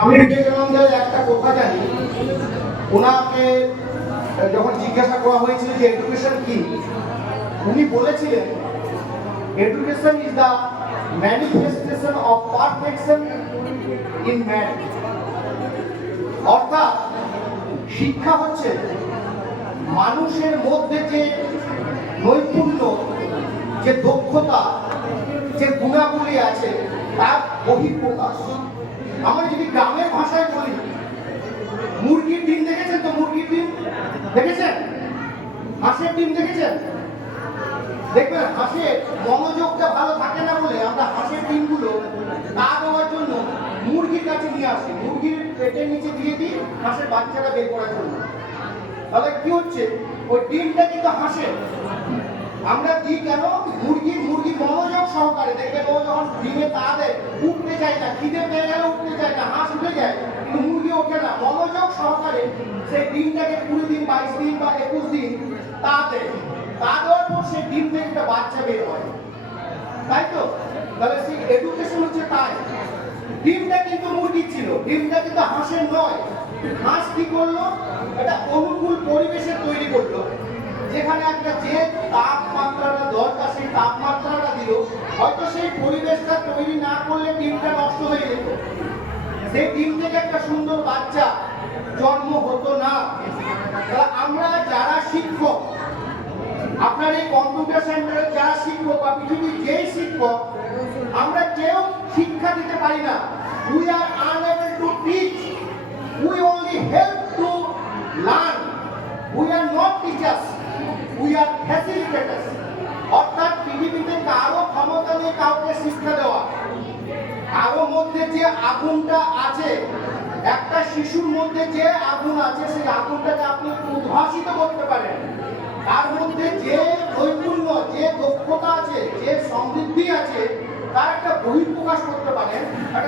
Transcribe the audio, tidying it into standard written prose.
আমি বিবেকানন্দের একটা কথা জানি, ওনাকে যখন জিজ্ঞাসা করা হয়েছিল যে এডুকেশন কি, উনি বলেছিলেন education is the manifestation of perfection in man. অর্থাৎ শিক্ষা হচ্ছে মানুষের মধ্যে যে নৈপুণ্য, যে দক্ষতা, যে গুণাবলী আছে তার বহিঃপ্রকাশ। আমরা যদি গ্রামের ভাষায় বলি, মুরগির ডিম দেখেছেন তো? মুরগির ডিম দেখেছেন? হাঁসের ডিম দেখেছেন? দেখবেন হাঁসের মনোযোগটা ভালো থাকে না বলে আমরা হাঁসের ডিমগুলো তা দেওয়ার জন্য মুরগির কাছে নিয়ে আসি, মুরগির পেটের নিচে দিয়ে দিই হাঁসের বাচ্চাটা বের করার জন্য। তাহলে কি হচ্ছে, ওই ডিমটা কিন্তু হাঁসের আমরা দিই কেন? মুরগি মনোযোগ সহকারে দেখবেন ও যখন ডিমে তা দেয় উঠতে চায় না, খিদে পেয়ে গেলে উঠতে চায় না, হাঁস উঠে যায় কিন্তু মুরগি ওঠে না। মনোযোগ সহকারে সেই ডিমটাকে 20 দিন 22 দিন বা 21 দিন তা দেয়, তা দেওয়ার পর সেই ডিম থেকে একটা বাচ্চা বের হয়, তাই তো? তাহলে সেই এডুকেশন হচ্ছে তাই। ডিমটা কিন্তু মুরগির ছিল, ডিমটা কিন্তু হাঁসের নয়। হাঁস কি করলো? একটা অনুকূল পরিবেশে তৈরি করলো, যেখানে একটা যে তাপমাত্রাটা দরকার সেই তাপমাত্রাটা দিল। হয়তো সেই পরিবেশটা তৈরি না করলে ডিমটা নষ্ট হয়ে যেত, সেই ডিম থেকে একটা সুন্দর বাচ্চা জন্ম হতো না। তাহলে আমরা যারা শিক্ষক, আপনার এই কম্পিউটার সেন্টারে যারা শিক্ষক বা পৃথিবীর যেই শিক্ষক, আমরা কেউ শিক্ষা দিতে পারি না। We are unable to teach, we only help to learn. We are not teachers, we are facilitators. অর্থাৎ পৃথিবীতে কারো ক্ষমতা নেই কাউকে শিক্ষা দেওয়া। কারো মধ্যে যে আগুনটা আছে, একটা শিশুর মধ্যে যে আগুন আছে, সেই আগুনটাকে আপনি উদ্ভাসিত করতে পারেন। তার মধ্যে যে নৈপুণ্য, যে দক্ষতা আছে, যে সমৃদ্ধি আছে, তার একটা বহিঃপ্রকাশ করতে পারেন।